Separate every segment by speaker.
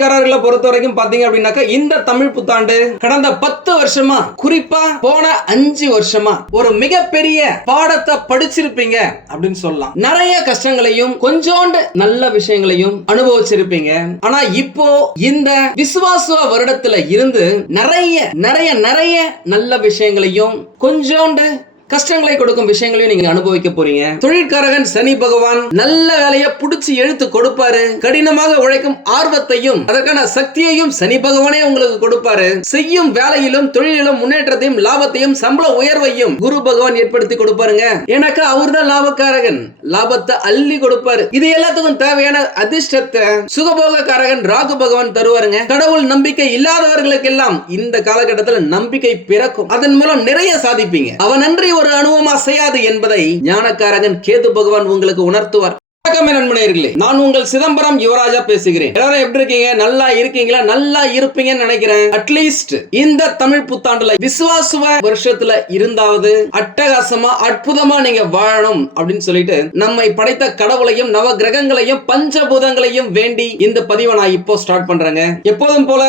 Speaker 1: ராசிக்காரர்களை பொறுத்த வரைக்கும் பாத்தீங்க அப்படின்னாக்கா இந்த தமிழ் புத்தாண்டு கடந்த பத்து வருஷமா குறிப்பா போன அஞ்சு வருஷமா ஒரு மிகப்பெரிய பாடத்தை படிச்சிருப்பீங்க அப்படின்னு சொல்லலாம் நிறைய கஷ்டங்களையும் கொஞ்சோண்டு நல்ல விஷயங்களையும் அனுபவிச்சிருப்பீங்க ஆனா இப்போ இந்த விசுவாச வருடத்துல இருந்து நிறைய நிறைய நிறைய நல்ல விஷயங்களையும் கொஞ்சோண்டு கஷ்டங்களை கொடுக்கும் விஷயங்களையும் நீங்க அனுபவிக்க போறீங்க தொழிற்காரகன் சனி பகவான் நல்ல வேலையை புடிச்சு எழுத்து கொடுப்பாரு கடினமாக உழைக்கும் ஆர்வத்தையும் அதற்கான சக்தியையும் சனி பகவானே உங்களுக்கு கொடுப்பாரு செய்யும் வேலையிலும் தொழிலும் முன்னேற்றத்தையும் லாபத்தையும் சம்பள உயர்வையும் குரு பகவான் ஏற்படுத்தி கொடுப்பாருங்க எனக்கு அவர் தான் லாபக்காரகன் லாபத்தை அள்ளி கொடுப்பாரு இது எல்லாத்துக்கும் தேவையான அதிர்ஷ்டத்தை சுகபோக காரகன் ராகு பகவான் தருவாருங்க கடவுள் நம்பிக்கை இல்லாதவர்களுக்கு இந்த காலகட்டத்தில் நம்பிக்கை பிறக்கும் அதன் மூலம் நிறைய சாதிப்பீங்க அவன் நன்றி ஒரு அணுவும் அசையாது என்பதை ஞானக்காரகன் கேது பகவான் உங்களுக்கு உணர்த்துவார் வணக்கம் நண்பர்களே நான் உங்கள் சிதம்பரம் யுவராஜா பேசுகிறேன் எல்லாரும் எப்படி இருக்கீங்க நல்லா இருக்கீங்களா நல்லா இருப்பீங்கன்னு நினைக்கிறேன் அட்லீஸ்ட் இந்த தமிழ் புத்தாண்டுல விசுவாசுவ வருஷத்துல இருந்தாவது அட்டகாசமா அற்புதமா நீங்க வாழணும் அப்படின்னு சொல்லிட்டு நம்மை படைத்த கடவுளையும் நவ கிரகங்களையும் பஞ்சபூதங்களையும் வேண்டி இந்த பதிவை நான் இப்போ ஸ்டார்ட் பண்றேங்க எப்போதும் போல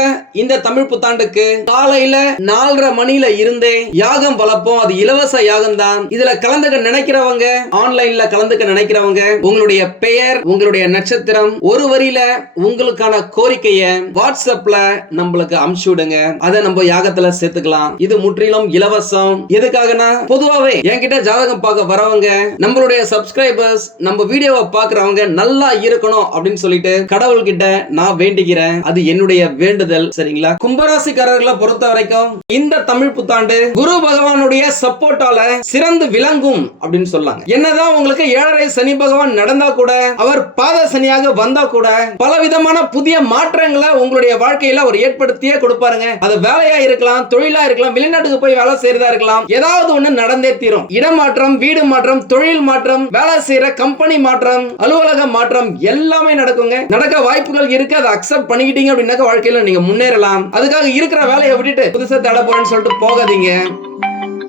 Speaker 1: இந்த தமிழ் புத்தாண்டுக்கு காலையில நாலரை மணியில இருந்தே யாகம் வளர்ப்போம் அது இலவச யாகம் தான் இதுல கலந்துக்க நினைக்கிறவங்க ஆன்லைன்ல கலந்துக்க நினைக்கிறவங்க உங்களுடைய பெயர் உங்களுடைய நட்சத்திரம் ஒரு வரியில உங்களுக்கான கோரிக்கைய வாட்ஸ்அப்ல நம்மளுக்கு அமுச்சு விடுங்க அதை நம்ம யாகத்துல சேர்த்துக்கலாம் இது முற்றிலும் இலவசம் எதுக்காகனா பொதுவாகவே என்கிட்ட ஜாதகம் பார்க்க வரவங்க நம்மளுடைய சப்ஸ்கிரைபர்ஸ் நம்ம வீடியோவை பாக்குறவங்க நல்லா இருக்கணும் அப்படின்னு சொல்லிட்டு கடவுள்கிட்ட நான் வேண்டிக்கிறேன் அது என்னுடைய வேண்டுதல் சரிங்களா கும்பராசிக்காரர்களை பொறுத்த வரைக்கும் இந்த தமிழ் புத்தாண்டு குரு பகவானுடைய சப்போர்ட்டால சிறந்து விளங்கும் அப்படின்னு சொல்லாங்க என்னதான் உங்களுக்கு ஏழரை சனி பகவான் நடந்தால் கூட அவர் பாத சனியாக வந்தா கூட பல விதமான புதிய மாற்றங்களை உங்களுடைய வாழ்க்கையில அவர் ஏற்படுத்தியே கொடுப்பாருங்க அது வேலையா இருக்கலாம் தொழிலா இருக்கலாம் வெளிநாட்டுக்கு போய் வேலை செய்யறதா இருக்கலாம் ஏதாவது ஒண்ணு நடந்தே தீரும் இடமாற்றம் வீடு மாற்றம் தொழில் மாற்றம் வேலை செய்யற கம்பெனி மாற்றம் அலுவலக மாற்றம் எல்லாமே நடக்குங்க நடக்க வாய்ப்புகள் இருக்கு அதை அக்செப்ட் பண்ணிக்கிட்டீங்க அப்படின்னாக்க வாழ்க்கையில நீங்க முன்னேறலாம் அதுக்காக இருக்கிற வேலையை விட்டுட்டு புதுசா தேட போறேன்னு சொல்லிட்டு போகாதீங்க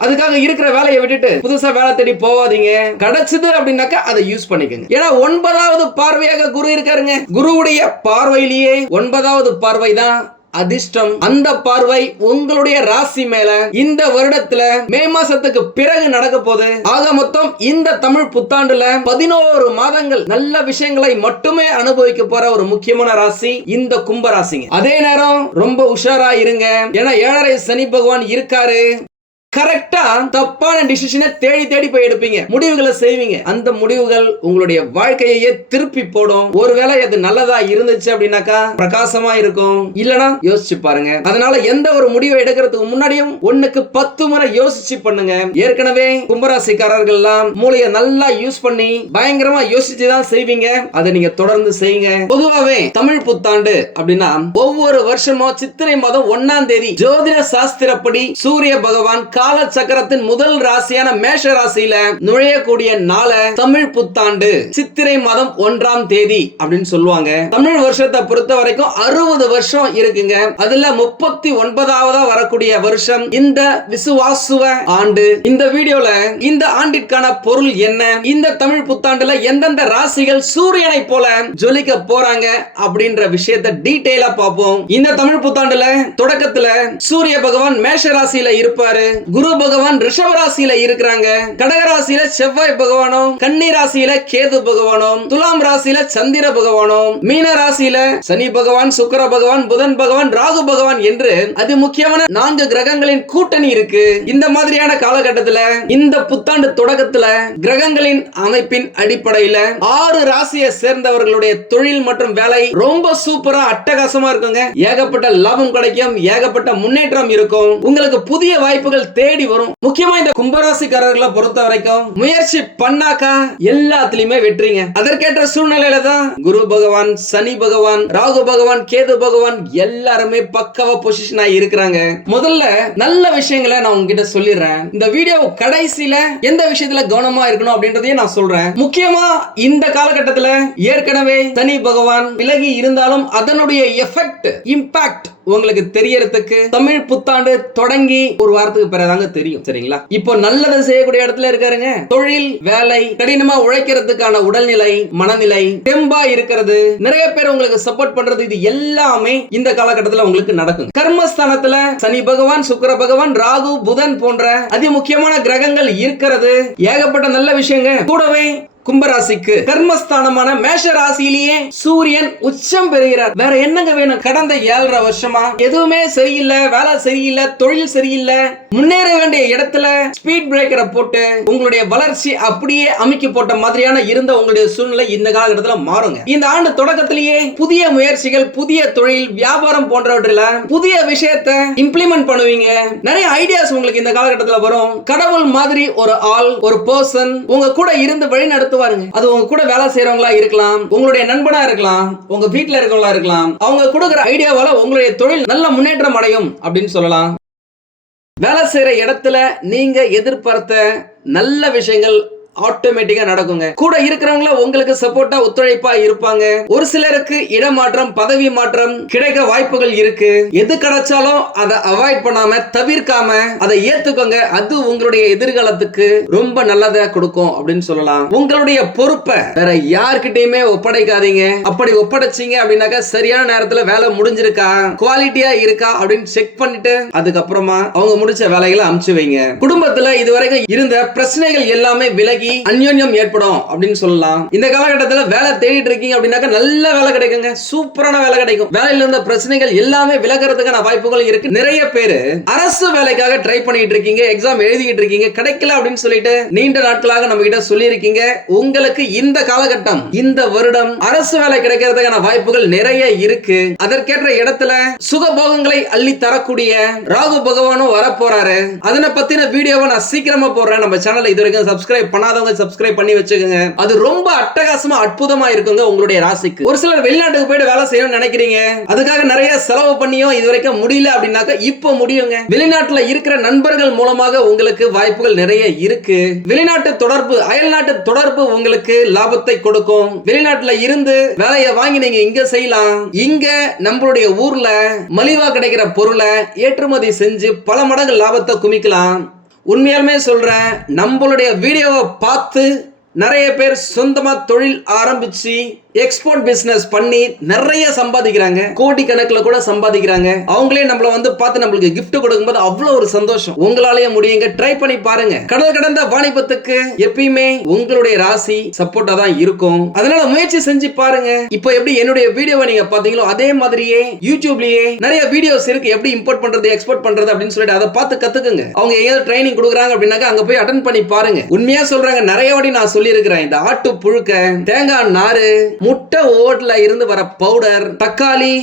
Speaker 1: அதுக்காக இருக்கிற வேலையை விட்டுட்டு புதுசா வேலை தேடி போவாதீங்க கிடைச்சது அப்படின்னாக்கா அதை யூஸ் பண்ணிக்கோங்க ஏன்னா ஒன்பதாவது பார்வையாக குரு இருக்காருங்க குருவுடைய பார்வையிலேயே ஒன்பதாவது பார்வை தான் அதிர்ஷ்டம் அந்த பார்வை உங்களுடைய ராசி மேல இந்த வருடத்துல மே மாசத்துக்கு பிறகு நடக்க போது ஆக மொத்தம் இந்த தமிழ் புத்தாண்டுல பதினோரு மாதங்கள் நல்ல விஷயங்களை மட்டுமே அனுபவிக்க போற ஒரு முக்கியமான ராசி இந்த கும்ப ராசிங்க அதே நேரம் ரொம்ப உஷாரா இருங்க ஏன்னா ஏழரை சனி பகவான் இருக்காரு கரெக்டா தப்பான டிசிஷனை தேடி தேடி போய் எடுப்பீங்க முடிவுகளை செய்வீங்க அந்த முடிவுகள் உங்களுடைய வாழ்க்கையே திருப்பி போடும் ஒருவேளை அது நல்லதா இருந்துச்சு அப்படின்னாக்கா பிரகாசமா இருக்கும் இல்லனா யோசிச்சு பாருங்க அதனால எந்த ஒரு முடிவை எடுக்கிறதுக்கு முன்னாடியும் ஒண்ணுக்கு பத்து முறை யோசிச்சு பண்ணுங்க ஏற்கனவே கும்பராசிக்காரர்கள் எல்லாம் மூளைய நல்லா யூஸ் பண்ணி பயங்கரமா யோசிச்சு தான் செய்வீங்க அதை நீங்க தொடர்ந்து செய்யுங்க பொதுவாவே தமிழ் புத்தாண்டு அப்படின்னா ஒவ்வொரு வருஷமும் சித்திரை மாதம் ஒன்னாம் தேதி ஜோதிட சாஸ்திரப்படி சூரிய பகவான் கால சக்கரத்தின் முதல் ராசியான மேஷ ராசியில நுழையக்கூடிய நாள தமிழ் புத்தாண்டு சித்திரை மாதம் ஒன்றாம் தேதி அப்படின்னு சொல்லுவாங்க தமிழ் வருஷத்தை பொறுத்த வரைக்கும் அறுபது வருஷம் இருக்குங்க அதுல முப்பத்தி ஒன்பதாவதா வரக்கூடிய வருஷம் இந்த விசுவாசுவ ஆண்டு இந்த வீடியோல இந்த ஆண்டிற்கான பொருள் என்ன இந்த தமிழ் புத்தாண்டுல எந்தெந்த ராசிகள் சூரியனை போல ஜொலிக்க போறாங்க அப்படின்ற விஷயத்தை டீட்டெயிலா பார்ப்போம் இந்த தமிழ் புத்தாண்டுல தொடக்கத்துல சூரிய பகவான் மேஷ ராசியில இருப்பாரு குரு பகவான் ராசியில இருக்கிறாங்க கடகராசியில செவ்வாய் பகவானும் கன்னி ராசியில கேது பகவானும் துலாம் ராசியில சந்திர பகவானும் மீன ராசியில சனி பகவான் சுக்கர பகவான் புதன் பகவான் ராகு பகவான் என்று அது முக்கியமான நான்கு கிரகங்களின் கூட்டணி இருக்கு இந்த மாதிரியான காலகட்டத்துல இந்த புத்தாண்டு தொடக்கத்துல கிரகங்களின் அமைப்பின் அடிப்படையில ஆறு ராசியை சேர்ந்தவர்களுடைய தொழில் மற்றும் வேலை ரொம்ப சூப்பரா அட்டகாசமா இருக்குங்க ஏகப்பட்ட லாபம் கிடைக்கும் ஏகப்பட்ட முன்னேற்றம் இருக்கும் உங்களுக்கு புதிய வாய்ப்புகள் தேடி வரும் முக்கியமா இந்த கும்பராசிக்காரர்களை பொறுத்த வரைக்கும் முயற்சி பண்ணாக்கா எல்லாத்துலயுமே வெற்றிங்க அதற்கேற்ற சூழ்நிலையில தான் குரு பகவான் சனி பகவான் ராகு பகவான் கேது பகவான் எல்லாருமே பக்கவ பொசிஷன் ஆகி இருக்கிறாங்க முதல்ல நல்ல விஷயங்களை நான் உங்ககிட்ட சொல்லிடுறேன் இந்த வீடியோ கடைசியில எந்த விஷயத்துல கவனமா இருக்கணும் அப்படின்றதையும் நான் சொல்றேன் முக்கியமா இந்த காலகட்டத்துல ஏற்கனவே சனி பகவான் விலகி இருந்தாலும் அதனுடைய எஃபெக்ட் இம்பாக்ட் உங்களுக்கு தெரியறதுக்கு தமிழ் புத்தாண்டு தொடங்கி ஒரு வாரத்துக்கு பிறகு தாங்க தெரியும் சரிங்களா இப்போ நல்லதை செய்யக்கூடிய இடத்துல இருக்காருங்க தொழில் வேலை கடினமா உழைக்கிறதுக்கான உடல்நிலை மனநிலை தெம்பா இருக்கிறது நிறைய பேர் உங்களுக்கு சப்போர்ட் பண்றது இது எல்லாமே இந்த காலகட்டத்தில் உங்களுக்கு நடக்கும் கர்மஸ்தானத்துல சனி பகவான் சுக்கர பகவான் ராகு புதன் போன்ற அதி முக்கியமான கிரகங்கள் இருக்கிறது ஏகப்பட்ட நல்ல விஷயங்க கூடவே கும்பராசிக்கு கர்மஸ்தானமான மேஷ ராசியிலேயே சூரியன் உச்சம் பெறுகிறார் வேற என்னங்க வேணும் கடந்த ஏழரை வருஷமா எதுவுமே சரியில்லை வேலை சரியில்லை தொழில் சரியில்லை முன்னேற வேண்டிய இடத்துல ஸ்பீட் பிரேக்கரை போட்டு உங்களுடைய வளர்ச்சி அப்படியே அமைக்க போட்ட மாதிரியான இருந்த உங்களுடைய சூழ்நிலை இந்த காலகட்டத்தில் மாறுங்க இந்த ஆண்டு தொடக்கத்திலேயே புதிய முயற்சிகள் புதிய தொழில் வியாபாரம் போன்றவற்றில புதிய விஷயத்தை இம்ப்ளிமெண்ட் பண்ணுவீங்க நிறைய ஐடியாஸ் உங்களுக்கு இந்த காலகட்டத்தில் வரும் கடவுள் மாதிரி ஒரு ஆள் ஒரு பர்சன் உங்க கூட இருந்து வழி நடத்தும் பாருங்க அது உங்க கூட வேலை செய்யறவங்களா இருக்கலாம் உங்களுடைய நண்பனா இருக்கலாம் உங்க வீட்டுல இருக்கவங்களா இருக்கலாம் அவங்க கொடுக்குற ஐடியாவால உங்களுடைய தொழில் நல்ல முன்னேற்றம் அடையும் அப்படின்னு சொல்லலாம் வேலை செய்யற இடத்துல நீங்க எதிர்பார்த்த நல்ல விஷயங்கள் ஆட்டோமேட்டிக்கா நடக்குங்க கூட இருக்கிறவங்கள உங்களுக்கு சப்போர்ட்டா ஒத்துழைப்பா இருப்பாங்க ஒரு சிலருக்கு இடமாற்றம் பதவி மாற்றம் கிடைக்க வாய்ப்புகள் இருக்கு எது கிடைச்சாலும் அதை அவாய்ட் பண்ணாம தவிர்க்காம அதை ஏத்துக்கோங்க அது உங்களுடைய எதிர்காலத்துக்கு ரொம்ப நல்லதா கொடுக்கும் அப்படின்னு சொல்லலாம் உங்களுடைய பொறுப்பை வேற யார்கிட்டயுமே ஒப்படைக்காதீங்க அப்படி ஒப்படைச்சீங்க அப்படின்னாக்க சரியான நேரத்துல வேலை முடிஞ்சிருக்கா குவாலிட்டியா இருக்கா அப்படின்னு செக் பண்ணிட்டு அதுக்கப்புறமா அவங்க முடிச்ச வேலைகளை அமைச்சு வைங்க குடும்பத்துல இதுவரைக்கும் இருந்த பிரச்சனைகள் எல்லாமே விலகி வேலைக்கு அந்யோன்யம் ஏற்படும் அப்படின்னு சொல்லலாம் இந்த காலகட்டத்தில் வேலை தேடிட்டு இருக்கீங்க அப்படின்னாக்க நல்ல வேலை கிடைக்குங்க சூப்பரான வேலை கிடைக்கும் வேலையில இருந்த பிரச்சனைகள் எல்லாமே விலகிறதுக்கான வாய்ப்புகள் இருக்கு நிறைய பேர் அரசு வேலைக்காக ட்ரை பண்ணிட்டு இருக்கீங்க எக்ஸாம் எழுதிட்டு இருக்கீங்க கிடைக்கல அப்படின்னு சொல்லிட்டு நீண்ட நாட்களாக நம்ம கிட்ட சொல்லியிருக்கீங்க உங்களுக்கு இந்த காலகட்டம் இந்த வருடம் அரசு வேலை கிடைக்கிறதுக்கான வாய்ப்புகள் நிறைய இருக்கு அதற்கேற்ற இடத்துல சுகபோகங்களை அள்ளி தரக்கூடிய ராகு பகவானும் வர போறாரு அதனை பத்தின வீடியோவை நான் சீக்கிரமா போடுறேன் நம்ம சேனல் இது வரைக்கும் சப்ஸ்கிரைப் பண்ண வராதவங்க சப்ஸ்கிரைப் பண்ணி வச்சுக்கோங்க அது ரொம்ப அட்டகாசமா அற்புதமா இருக்குங்க உங்களுடைய ராசிக்கு ஒரு சிலர் வெளிநாட்டுக்கு போயிட்டு வேலை செய்யணும்னு நினைக்கிறீங்க அதுக்காக நிறைய செலவு பண்ணியும் இது வரைக்கும் முடியல அப்படின்னாக்க இப்போ முடியுங்க வெளிநாட்டுல இருக்கிற நண்பர்கள் மூலமாக உங்களுக்கு வாய்ப்புகள் நிறைய இருக்கு வெளிநாட்டு தொடர்பு அயல் நாட்டு தொடர்பு உங்களுக்கு லாபத்தை கொடுக்கும் வெளிநாட்டுல இருந்து வேலையை வாங்கி நீங்க இங்க செய்யலாம் இங்க நம்மளுடைய ஊர்ல மலிவா கிடைக்கிற பொருளை ஏற்றுமதி செஞ்சு பல மடங்கு லாபத்தை குமிக்கலாம் உண்மையாலுமே சொல்கிறேன் நம்மளுடைய வீடியோவை பார்த்து நிறைய பேர் சொந்தமாக தொழில் ஆரம்பிச்சு எக்ஸ்போர்ட் பிஸ்னஸ் பண்ணி நிறைய சம்பாதிக்கிறாங்க கோடி கணக்கில் கூட சம்பாதிக்கிறாங்க அவங்களே நம்மள வந்து பார்த்து நம்மளுக்கு கிஃப்ட் கொடுக்கும்போது அவ்வளோ ஒரு சந்தோஷம் உங்களாலேயே முடியுங்க ட்ரை பண்ணி பாருங்க கடல் கடந்த வாணிபத்துக்கு எப்பயுமே உங்களுடைய ராசி சப்போர்ட்டா தான் இருக்கும் அதனால முயற்சி செஞ்சு பாருங்க இப்போ எப்படி என்னுடைய வீடியோவை நீங்க பாத்தீங்களோ அதே மாதிரியே யூடியூப்லயே நிறைய வீடியோஸ் இருக்கு எப்படி இம்போர்ட் பண்றது எக்ஸ்போர்ட் பண்றது அப்படின்னு சொல்லிட்டு அதை பார்த்து கத்துக்குங்க அவங்க ஏதாவது ட்ரைனிங் கொடுக்குறாங்க அப்படின்னாக்க அங்க போய் அட்டன் பண்ணி பாருங்க உண்மையா சொல்றாங்க நிறைய வாடி நான் சொல்லியிருக்கிறான் இந்த ஆட்டு புழுக்க தேங்காய் நாறு முட்டை ஓட்டில் இருந்து வர பவுடர் தக்காளி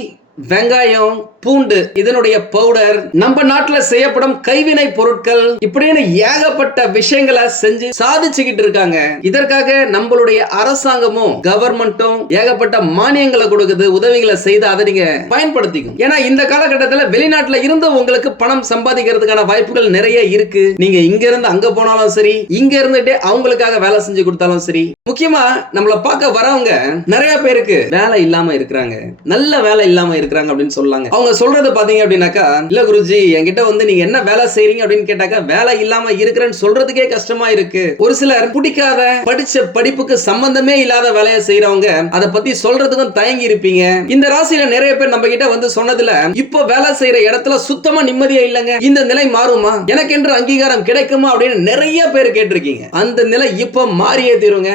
Speaker 1: வெங்காயம் பூண்டு இதனுடைய பவுடர் நம்ம நாட்டுல செய்யப்படும் கைவினை பொருட்கள் இப்படின்னு ஏகப்பட்ட விஷயங்களை செஞ்சு சாதிச்சுக்கிட்டு இருக்காங்க இதற்காக நம்மளுடைய அரசாங்கமும் கவர்மெண்ட்டும் ஏகப்பட்ட மானியங்களை கொடுக்குது உதவிகளை செய்து அதை நீங்க பயன்படுத்திக்கும் ஏன்னா இந்த காலகட்டத்தில் வெளிநாட்டுல இருந்து உங்களுக்கு பணம் சம்பாதிக்கிறதுக்கான வாய்ப்புகள் நிறைய இருக்கு நீங்க இங்க இருந்து அங்க போனாலும் சரி இங்க இருந்துட்டே அவங்களுக்காக வேலை செஞ்சு கொடுத்தாலும் சரி முக்கியமா நம்மளை பார்க்க வரவங்க நிறைய பேருக்கு வேலை இல்லாம இருக்கிறாங்க நல்ல வேலை இல்லாம இருக்கிறாங்க அப்படின்னு சொல்லாங்க அவங்க சொல்றது பாத்தீங்க அப்படின்னாக்கா இல்ல குருஜி என்கிட்ட வந்து நீங்க என்ன வேலை செய்றீங்க அப்படின்னு கேட்டாக்கா வேலை இல்லாம இருக்கிறேன்னு சொல்றதுக்கே கஷ்டமா இருக்கு ஒரு சிலர் பிடிக்காத படிச்ச படிப்புக்கு சம்பந்தமே இல்லாத வேலையை செய்யறவங்க அதை பத்தி சொல்றதுக்கும் தயங்கி இருப்பீங்க இந்த ராசியில நிறைய பேர் நம்ம கிட்ட வந்து சொன்னதுல இப்போ வேலை செய்யற இடத்துல சுத்தமா நிம்மதியா இல்லைங்க இந்த நிலை மாறுமா எனக்கு என்று அங்கீகாரம் கிடைக்குமா அப்படின்னு நிறைய பேர் கேட்டிருக்கீங்க அந்த நிலை இப்போ மாறியே தீருங்க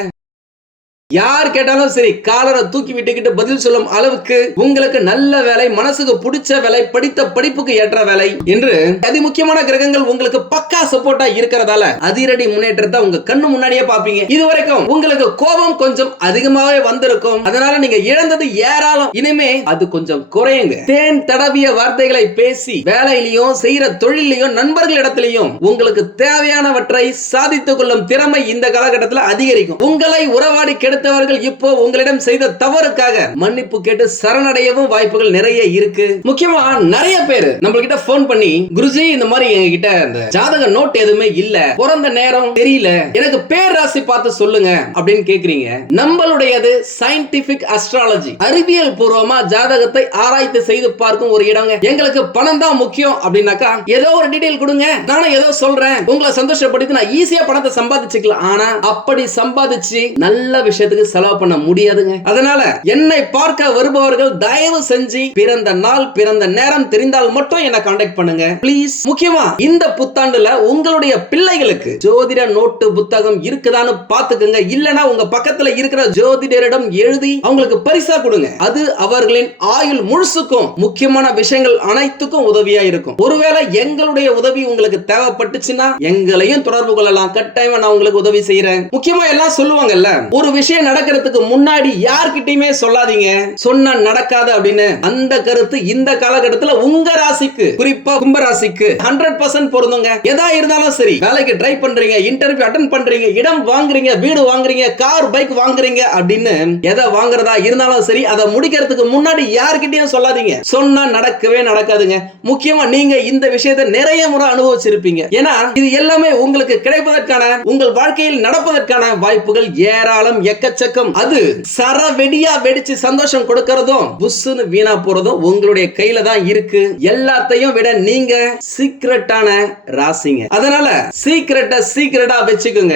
Speaker 1: யார் கேட்டாலும் சரி காலரை தூக்கி விட்டுக்கிட்டு பதில் சொல்லும் அளவுக்கு உங்களுக்கு நல்ல வேலை மனசுக்கு பிடிச்ச வேலை படித்த படிப்புக்கு ஏற்ற வேலை என்று அதி முக்கியமான கிரகங்கள் உங்களுக்கு பக்கா சப்போர்ட்டா இருக்கிறதால அதிரடி முன்னேற்றத்தை உங்க கண்ணு முன்னாடியே பாப்பீங்க இது வரைக்கும் உங்களுக்கு கோபம் கொஞ்சம் அதிகமாவே வந்திருக்கும் அதனால நீங்க இழந்தது ஏராளம் இனிமே அது கொஞ்சம் குறையுங்க தேன் தடவிய வார்த்தைகளை பேசி வேலையிலையும் செய்யற தொழிலையும் நண்பர்கள் இடத்திலையும் உங்களுக்கு தேவையானவற்றை சாதித்துக் கொள்ளும் திறமை இந்த காலகட்டத்தில் அதிகரிக்கும் உங்களை உறவாடி கெடுத்து பெற்றவர்கள் இப்போ உங்களிடம் செய்த தவறுக்காக மன்னிப்பு கேட்டு சரணடையவும் வாய்ப்புகள் நிறைய இருக்கு முக்கியமா நிறைய பேர் நம்ம கிட்ட போன் பண்ணி குருஜி இந்த மாதிரி எங்க கிட்ட ஜாதக நோட் எதுவுமே இல்ல பிறந்த நேரம் தெரியல எனக்கு பேர் ராசி பார்த்து சொல்லுங்க அப்படின்னு கேக்குறீங்க நம்மளுடையது சயின்டிபிக் அஸ்ட்ராலஜி அறிவியல் பூர்வமா ஜாதகத்தை ஆராய்ச்சி செய்து பார்க்கும் ஒரு இடங்க எங்களுக்கு பணம் தான் முக்கியம் அப்படின்னாக்கா ஏதோ ஒரு டீடைல் கொடுங்க நானும் ஏதோ சொல்றேன் உங்களை சந்தோஷப்படுத்தி நான் ஈஸியா பணத்தை சம்பாதிச்சுக்கலாம் ஆனா அப்படி சம்பாதிச்சு நல்ல விஷயம் விஷயத்துக்கு செலவு பண்ண முடியாதுங்க அதனால என்னை பார்க்க வருபவர்கள் தயவு செஞ்சு பிறந்த நாள் பிறந்த நேரம் தெரிந்தால் மட்டும் என்ன காண்டாக்ட் பண்ணுங்க பிளீஸ் முக்கியமா இந்த புத்தாண்டுல உங்களுடைய பிள்ளைகளுக்கு ஜோதிட நோட்டு புத்தகம் இருக்குதான்னு பாத்துக்கோங்க இல்லனா உங்க பக்கத்துல இருக்கிற ஜோதிடரிடம் எழுதி அவங்களுக்கு பரிசா கொடுங்க அது அவர்களின் ஆயுள் முழுசுக்கும் முக்கியமான விஷயங்கள் அனைத்துக்கும் உதவியா இருக்கும் ஒருவேளை எங்களுடைய உதவி உங்களுக்கு தேவைப்பட்டுச்சுன்னா எங்களையும் தொடர்பு கொள்ளலாம் கட்டாயமா நான் உங்களுக்கு உதவி செய்யறேன் முக்கியமா எல்லாம் சொல்லுவாங்கல்ல ஒரு விஷயம் விஷயம் நடக்கிறதுக்கு முன்னாடி யார்கிட்டயுமே சொல்லாதீங்க சொன்னா நடக்காது அப்படின்னு அந்த கருத்து இந்த காலகட்டத்துல உங்க ராசிக்கு குறிப்பா கும்ப ராசிக்கு ஹண்ட்ரட் பர்சன்ட் பொருந்துங்க எதா இருந்தாலும் சரி வேலைக்கு ட்ரை பண்றீங்க இன்டர்வியூ அட்டன் பண்றீங்க இடம் வாங்குறீங்க வீடு வாங்குறீங்க கார் பைக் வாங்குறீங்க அப்படின்னு எதை வாங்குறதா இருந்தாலும் சரி அதை முடிக்கிறதுக்கு முன்னாடி யார்கிட்டயும் சொல்லாதீங்க சொன்னா நடக்கவே நடக்காதுங்க முக்கியமா நீங்க இந்த விஷயத்தை நிறைய முறை அனுபவிச்சிருப்பீங்க ஏன்னா இது எல்லாமே உங்களுக்கு கிடைப்பதற்கான உங்கள் வாழ்க்கையில் நடப்பதற்கான வாய்ப்புகள் ஏராளம் எக்க எக்கச்சக்கம் அது சர வெடியா வெடிச்சு சந்தோஷம் கொடுக்கறதும் புஷ்னு வீணா போறதும் உங்களுடைய கையில தான் இருக்கு எல்லாத்தையும் விட நீங்க சீக்கிரட்டான ராசிங்க அதனால சீக்கிரட்டை சீக்கிரட்டா வச்சுக்கோங்க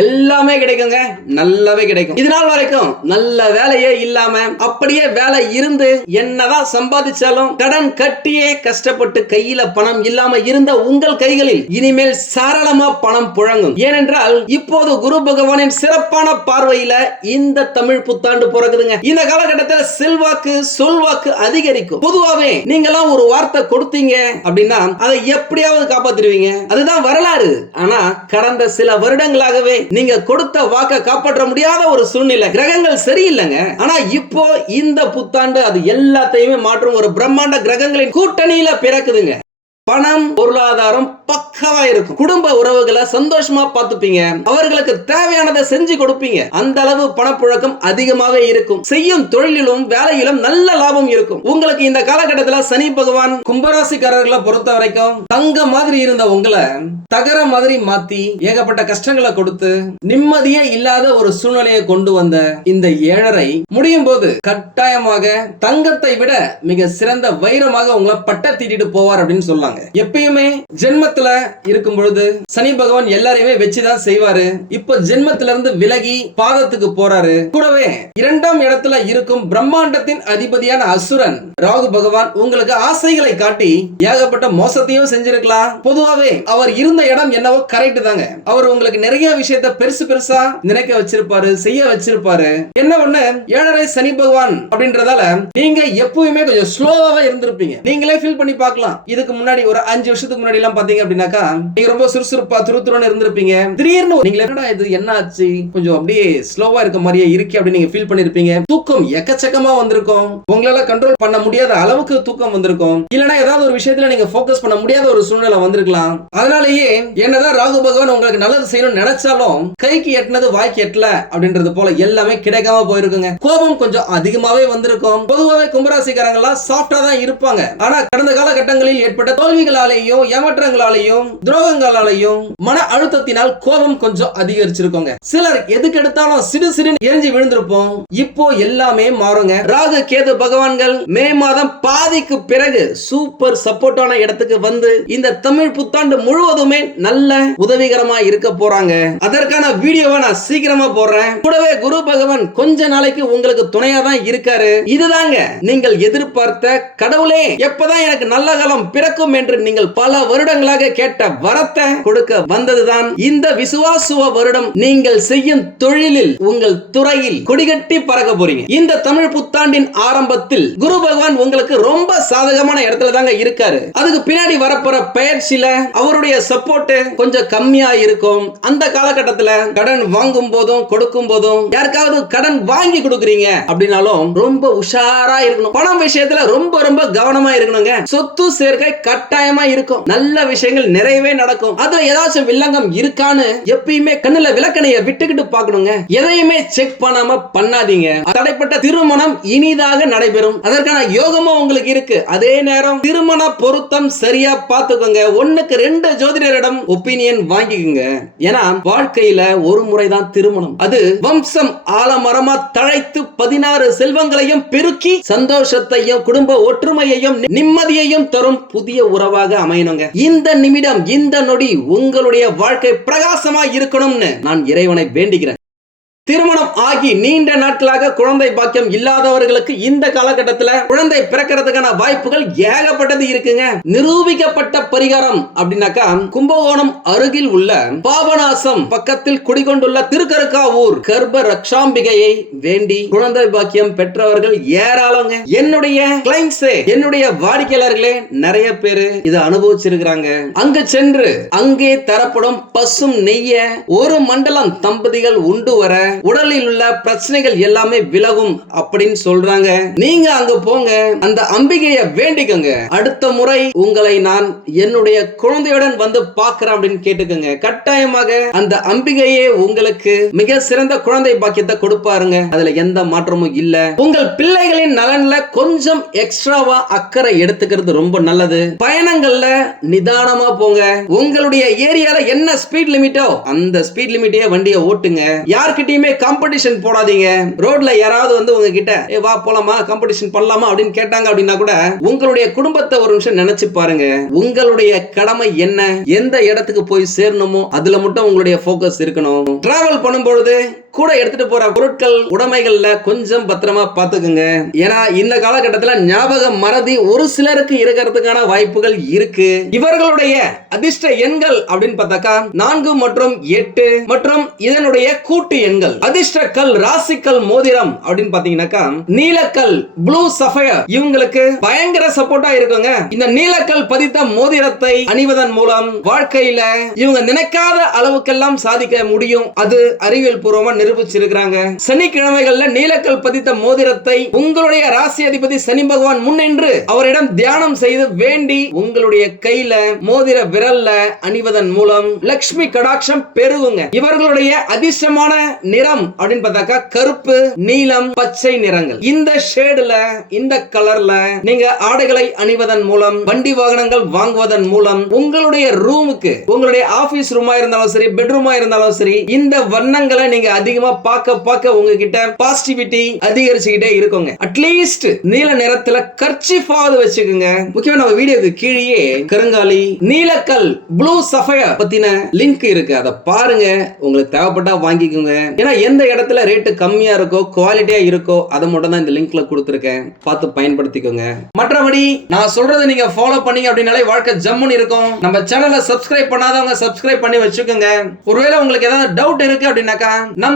Speaker 1: எல்லாமே கிடைக்குங்க நல்லாவே கிடைக்கும் இது நாள் வரைக்கும் நல்ல வேலையே இல்லாம அப்படியே வேலை இருந்து என்னதான் சம்பாதிச்சாலும் கடன் கட்டியே கஷ்டப்பட்டு கையில பணம் இல்லாம இருந்த உங்கள் கைகளில் இனிமேல் சரளமா பணம் புழங்கும் ஏனென்றால் இப்போது குரு பகவானின் சிறப்பான பார்வையில இந்த தமிழ் புத்தாண்டு பிறகுதுங்க இந்த காலகட்டத்தில் செல்வாக்கு சொல்வாக்கு அதிகரிக்கும் பொதுவாவே நீங்களாம் ஒரு வார்த்தை கொடுத்தீங்க அப்படின்னா அதை எப்படியாவது காப்பாத்திருவீங்க அதுதான் வரலாறு ஆனா கடந்த சில வருடங்களாகவே நீங்க கொடுத்த வாக்க காப்பாற்ற முடியாத ஒரு சூழ்நிலை கிரகங்கள் சரியில்லைங்க ஆனா இப்போ இந்த புத்தாண்டு அது எல்லாத்தையுமே மாற்றும் ஒரு பிரம்மாண்ட கிரகங்களின் கூட்டணியில பிறக்குதுங்க பணம் பொருளாதாரம் பக்கவா இருக்கும் குடும்ப உறவுகளை சந்தோஷமா பார்த்துப்பீங்க அவர்களுக்கு தேவையானதை செஞ்சு கொடுப்பீங்க அந்த அளவு பணப்புழக்கம் அதிகமாக இருக்கும் செய்யும் தொழிலிலும் வேலையிலும் நல்ல லாபம் இருக்கும் உங்களுக்கு இந்த காலகட்டத்தில் சனி பகவான் கும்பராசிக்காரர்களை பொறுத்த வரைக்கும் தங்க மாதிரி இருந்த உங்களை தகர மாதிரி மாத்தி ஏகப்பட்ட கஷ்டங்களை கொடுத்து நிம்மதியே இல்லாத ஒரு சூழ்நிலையை கொண்டு வந்த இந்த ஏழரை முடியும் போது கட்டாயமாக தங்கத்தை விட மிக சிறந்த வைரமாக உங்களை பட்ட தீட்டிட்டு போவார் அப்படின்னு சொல்லலாம் சொல்லுவாங்க எப்பயுமே ஜென்மத்துல இருக்கும் பொழுது சனி பகவான் எல்லாரையுமே வச்சுதான் செய்வாரு இப்ப ஜென்மத்தில இருந்து விலகி பாதத்துக்கு போறாரு கூடவே இரண்டாம் இடத்துல இருக்கும் பிரம்மாண்டத்தின் அதிபதியான அசுரன் ராகு பகவான் உங்களுக்கு ஆசைகளை காட்டி ஏகப்பட்ட மோசத்தையும் செஞ்சிருக்கலாம் பொதுவாவே அவர் இருந்த இடம் என்னவோ கரெக்ட் தாங்க அவர் உங்களுக்கு நிறைய விஷயத்த பெருசு பெருசா நினைக்க வச்சிருப்பாரு செய்ய வச்சிருப்பாரு என்ன ஒண்ணு ஏழரை சனி பகவான் அப்படின்றதால நீங்க எப்பவுமே கொஞ்சம் ஸ்லோவாவே இருந்திருப்பீங்க நீங்களே ஃபீல் பண்ணி பார்க்கலாம் இதுக்கு முன்னாடி ஒரு அஞ்சு வருஷத்துக்கு முன்னாடி எல்லாம் பாத்தீங்க அப்படின்னாக்கா நீங்க ரொம்ப சுறுசுறுப்பா துருத்துறன்னு இருந்திருப்பீங்க திடீர்னு நீங்க என்னடா இது என்ன ஆச்சு கொஞ்சம் அப்படியே ஸ்லோவா இருக்க மாதிரியே இருக்கு அப்படின்னு நீங்க ஃபீல் பண்ணிருப்பீங்க தூக்கம் எக்கச்சக்கமா வந்திருக்கும் உங்களால கண்ட்ரோல் பண்ண முடியாத அளவுக்கு தூக்கம் வந்திருக்கும் இல்லனா ஏதாவது ஒரு விஷயத்துல நீங்க போக்கஸ் பண்ண முடியாத ஒரு சூழ்நிலை வந்திருக்கலாம் அதனாலயே என்னதான் ராகு பகவான் உங்களுக்கு நல்லது செய்யணும்னு நினைச்சாலும் கைக்கு எட்டினது வாய்க்கு எட்டல அப்படின்றது போல எல்லாமே கிடைக்காம போயிருக்குங்க கோபம் கொஞ்சம் அதிகமாவே வந்திருக்கும் பொதுவாகவே கும்பராசிக்காரங்க எல்லாம் சாஃப்டா தான் இருப்பாங்க ஆனா கடந்த காலகட்டங்களில் ஏற்பட்ட தோல்விகளாலேயும் ஏமாற்றங்களாலேயும் துரோகங்களாலேயும் மன அழுத்தத்தினால் கோபம் கொஞ்சம் அதிகரிச்சிருக்கோங்க சிலர் எதுக்கு எடுத்தாலும் சிறு சிறு எரிஞ்சு விழுந்திருப்போம் இப்போ எல்லாமே மாறுங்க ராகு கேது பகவான்கள் மே மாதம் பாதிக்கு பிறகு சூப்பர் சப்போர்ட்டான இடத்துக்கு வந்து இந்த தமிழ் புத்தாண்டு முழுவதுமே நல்ல உதவிகரமா இருக்க போறாங்க அதற்கான வீடியோவை நான் சீக்கிரமா போடுறேன் கூடவே குரு பகவான் கொஞ்ச நாளைக்கு உங்களுக்கு துணையா தான் இருக்காரு இதுதாங்க நீங்கள் எதிர்பார்த்த கடவுளே எப்பதான் எனக்கு நல்ல காலம் பிறக்கும் என்று என்று நீங்கள் பல வருடங்களாக கேட்ட வரத்தை கொடுக்க வந்ததுதான் இந்த விசுவாசுவ வருடம் நீங்கள் செய்யும் தொழிலில் உங்கள் துறையில் கொடிகட்டி பறக்க போறீங்க இந்த தமிழ் புத்தாண்டின் ஆரம்பத்தில் குரு பகவான் உங்களுக்கு ரொம்ப சாதகமான இடத்துல தாங்க இருக்காரு அதுக்கு பின்னாடி வரப்போற பயிற்சியில அவருடைய சப்போர்ட் கொஞ்சம் கம்மியா இருக்கும் அந்த காலகட்டத்துல கடன் வாங்கும் போதும் கொடுக்கும் போதும் யாருக்காவது கடன் வாங்கி கொடுக்குறீங்க அப்படின்னாலும் ரொம்ப உஷாரா இருக்கணும் பணம் விஷயத்துல ரொம்ப ரொம்ப கவனமா இருக்கணுங்க சொத்து சேர்க்கை கட்ட கட்டாயமா இருக்கும் நல்ல விஷயங்கள் நிறையவே நடக்கும் அதுல ஏதாச்சும் வில்லங்கம் இருக்கான்னு எப்பயுமே கண்ணுல விளக்கணைய விட்டுக்கிட்டு பாக்கணுங்க எதையுமே செக் பண்ணாம பண்ணாதீங்க தடைப்பட்ட திருமணம் இனிதாக நடைபெறும் அதற்கான யோகமும் உங்களுக்கு இருக்கு அதே நேரம் திருமண பொருத்தம் சரியா பாத்துக்கோங்க ஒண்ணுக்கு ரெண்டு ஜோதிடரிடம் ஒப்பீனியன் வாங்கிக்கோங்க ஏன்னா வாழ்க்கையில ஒரு முறைதான் திருமணம் அது வம்சம் ஆலமரமா தழைத்து பதினாறு செல்வங்களையும் பெருக்கி சந்தோஷத்தையும் குடும்ப ஒற்றுமையையும் நிம்மதியையும் தரும் புதிய உறவு உதவாக அமையணுங்க இந்த நிமிடம் இந்த நொடி உங்களுடைய வாழ்க்கை பிரகாசமா இருக்கணும்னு நான் இறைவனை வேண்டுகிறேன் திருமணம் ஆகி நீண்ட நாட்களாக குழந்தை பாக்கியம் இல்லாதவர்களுக்கு இந்த காலகட்டத்துல குழந்தை பிறக்கிறதுக்கான வாய்ப்புகள் ஏகப்பட்டது இருக்குங்க நிரூபிக்கப்பட்ட பரிகாரம் அப்படின்னாக்கா கும்பகோணம் அருகில் உள்ள பாபநாசம் பக்கத்தில் குடிகொண்டுள்ள திருக்கருக்காவூர் கர்ப்ப ரக்ஷாம்பிகையை வேண்டி குழந்தை பாக்கியம் பெற்றவர்கள் ஏராளங்க என்னுடைய கிளைண்ட்ஸ் என்னுடைய வாடிக்கையாளர்களே நிறைய பேரு இதை அனுபவிச்சிருக்கிறாங்க அங்கு சென்று அங்கே தரப்படும் பசும் நெய்ய ஒரு மண்டலம் தம்பதிகள் உண்டு வர உடலில் உள்ள பிரச்சனைகள் எல்லாமே விலகும் அப்படின்னு சொல்றாங்க நீங்க அங்க போங்க அந்த அம்பிகைய வேண்டிக்கங்க அடுத்த முறை உங்களை நான் என்னுடைய குழந்தையுடன் வந்து பாக்குறேன் அப்படின்னு கேட்டுக்கோங்க கட்டாயமாக அந்த அம்பிகையே உங்களுக்கு மிக சிறந்த குழந்தை பாக்கியத்தை கொடுப்பாருங்க அதுல எந்த மாற்றமும் இல்ல உங்கள் பிள்ளைகளின் நலன்ல கொஞ்சம் எக்ஸ்ட்ராவா அக்கறை எடுத்துக்கிறது ரொம்ப நல்லது பயணங்கள்ல நிதானமா போங்க உங்களுடைய ஏரியால என்ன ஸ்பீட் லிமிட்டோ அந்த ஸ்பீட் லிமிட்டே வண்டியை ஓட்டுங்க யார்கிட்டயுமே இனிமே காம்படிஷன் போடாதீங்க ரோட்ல யாராவது வந்து உங்ககிட்ட ஏ வா போலாமா காம்படிஷன் பண்ணலாமா அப்படின்னு கேட்டாங்க அப்படின்னா கூட உங்களுடைய குடும்பத்தை ஒரு நிமிஷம் நினைச்சு பாருங்க உங்களுடைய கடமை என்ன எந்த இடத்துக்கு போய் சேரணுமோ அதுல மட்டும் உங்களுடைய போக்கஸ் இருக்கணும் டிராவல் பண்ணும்பொழுது கூட எடுத்துட்டு போற பொருட்கள் உடைமைகள்ல கொஞ்சம் பத்திரமா பாத்துக்கோங்க ஏன்னா இந்த காலகட்டத்துல ஞாபக மறதி ஒரு சிலருக்கு இருக்கிறதுக்கான வாய்ப்புகள் இருக்கு இவர்களுடைய அதிர்ஷ்ட எண்கள் அப்படின்னு பார்த்தாக்கா நான்கு மற்றும் எட்டு மற்றும் இதனுடைய கூட்டு எண்கள் அதிர்ஷ்ட கல் ராசிக்கல் மோதிரம் அப்படின்னு பாத்தீங்கன்னாக்கா நீலக்கல் ப்ளூ சஃபயர் இவங்களுக்கு பயங்கர சப்போர்ட்டா இருக்குங்க இந்த நீலக்கல் பதித்த மோதிரத்தை அணிவதன் மூலம் வாழ்க்கையில இவங்க நினைக்காத அளவுக்கெல்லாம் சாதிக்க முடியும் அது அறிவியல் பூர்வமா நிரூபிச்சிருக்கிறாங்க சனிக்கிழமைகள்ல நீலக்கல் பதித்த மோதிரத்தை உங்களுடைய ராசி அதிபதி சனி பகவான் முன்னின்று அவரிடம் தியானம் செய்து வேண்டி உங்களுடைய கையில மோதிர விரல்ல அணிவதன் மூலம் லக்ஷ்மி கடாட்சம் பெருகுங்க இவர்களுடைய அதிர்ஷ்டமான நிறம் அப்படின்னு பார்த்தாக்கா கருப்பு நீலம் பச்சை நிறங்கள் இந்த ஷேடுல இந்த கலர்ல நீங்க ஆடைகளை அணிவதன் மூலம் வண்டி வாகனங்கள் வாங்குவதன் மூலம் உங்களுடைய ரூமுக்கு உங்களுடைய ஆபீஸ் ரூமா இருந்தாலும் சரி பெட்ரூமா இருந்தாலும் சரி இந்த வண்ணங்களை நீங்க அதிக அதிகமா பார்க்க பார்க்க உங்ககிட்ட பாசிட்டிவிட்டி அதிகரிச்சுக்கிட்டே இருக்குங்க அட்லீஸ்ட் நீல நிறத்துல கர்ச்சிஃபாவது வச்சுக்கோங்க முக்கியமா நம்ம வீடியோக்கு கீழே கருங்காலி நீலக்கல் ப்ளூ சஃபயர் பத்தின லிங்க் இருக்கு அதை பாருங்க உங்களுக்கு தேவைப்பட்டா வாங்கிக்கோங்க ஏன்னா எந்த இடத்துல ரேட்டு கம்மியா இருக்கோ குவாலிட்டியா இருக்கோ அதை மட்டும் தான் இந்த லிங்க்ல கொடுத்துருக்கேன் பார்த்து பயன்படுத்திக்கோங்க மற்றபடி நான் சொல்றதை நீங்க ஃபாலோ பண்ணீங்க அப்படின்னாலே வாழ்க்கை ஜம்முன்னு இருக்கும் நம்ம சேனலை சப்ஸ்கிரைப் பண்ணாதவங்க சப்ஸ்கிரைப் பண்ணி வச்சுக்கோங்க ஒருவேளை உங்களுக்கு ஏதாவது டவுட் இருக்கு அப்படின்னாக்கா நம்ம